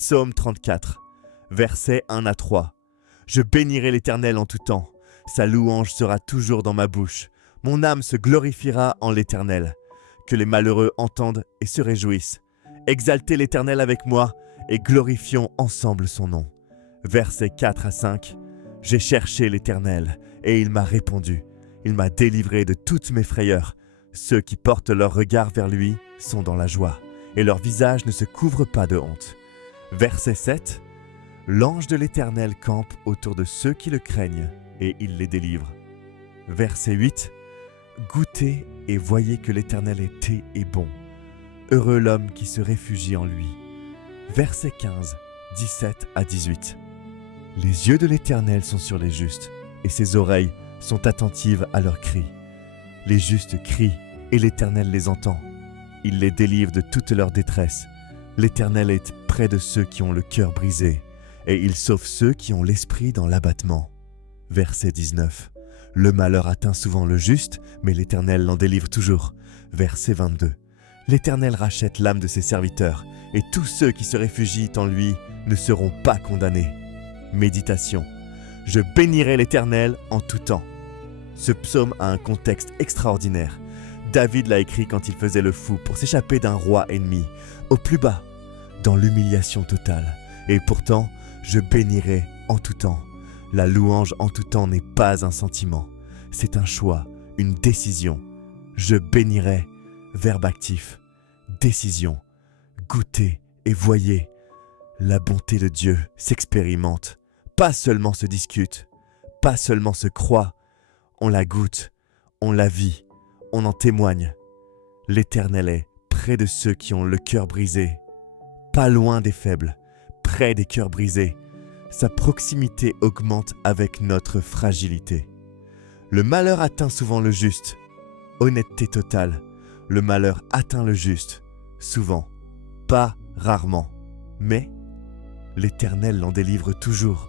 Psaume 34, versets 1 à 3. Je bénirai l'Éternel en tout temps. Sa louange sera toujours dans ma bouche. Mon âme se glorifiera en l'Éternel. Que les malheureux entendent et se réjouissent. Exaltez l'Éternel avec moi et glorifions ensemble son nom. Versets 4 à 5. J'ai cherché l'Éternel et il m'a répondu. Il m'a délivré de toutes mes frayeurs. Ceux qui portent leur regard vers lui sont dans la joie et leur visage ne se couvre pas de honte. Verset 7. L'ange de l'Éternel campe autour de ceux qui le craignent et il les délivre. Verset 8. Goûtez et voyez que l'Éternel est bon. Heureux l'homme qui se réfugie en lui. Verset 15, 17 à 18. Les yeux de l'Éternel sont sur les justes, et ses oreilles sont attentives à leurs cris. Les justes crient, et l'Éternel les entend. Il les délivre de toute leur détresse. L'Éternel est près de ceux qui ont le cœur brisé, et il sauve ceux qui ont l'esprit dans l'abattement. Verset 19. Le malheur atteint souvent le juste, mais l'Éternel l'en délivre toujours. Verset 22. L'Éternel rachète l'âme de ses serviteurs, et tous ceux qui se réfugient en lui ne seront pas condamnés. Méditation. Je bénirai l'Éternel en tout temps. Ce psaume a un contexte extraordinaire. David l'a écrit quand il faisait le fou pour s'échapper d'un roi ennemi, au plus bas, dans l'humiliation totale. Et pourtant, je bénirai en tout temps. La louange en tout temps n'est pas un sentiment, c'est un choix, une décision. Je bénirai, verbe actif, décision. Goûtez et voyez. La bonté de Dieu s'expérimente, pas seulement se discute, pas seulement se croit. On la goûte, on la vit, on en témoigne. L'Éternel est près de ceux qui ont le cœur brisé, pas loin des faibles, près des cœurs brisés. Sa proximité augmente avec notre fragilité. Le malheur atteint souvent le juste. Honnêteté totale. Le malheur atteint le juste. Souvent. Pas rarement. Mais l'Éternel l'en délivre toujours.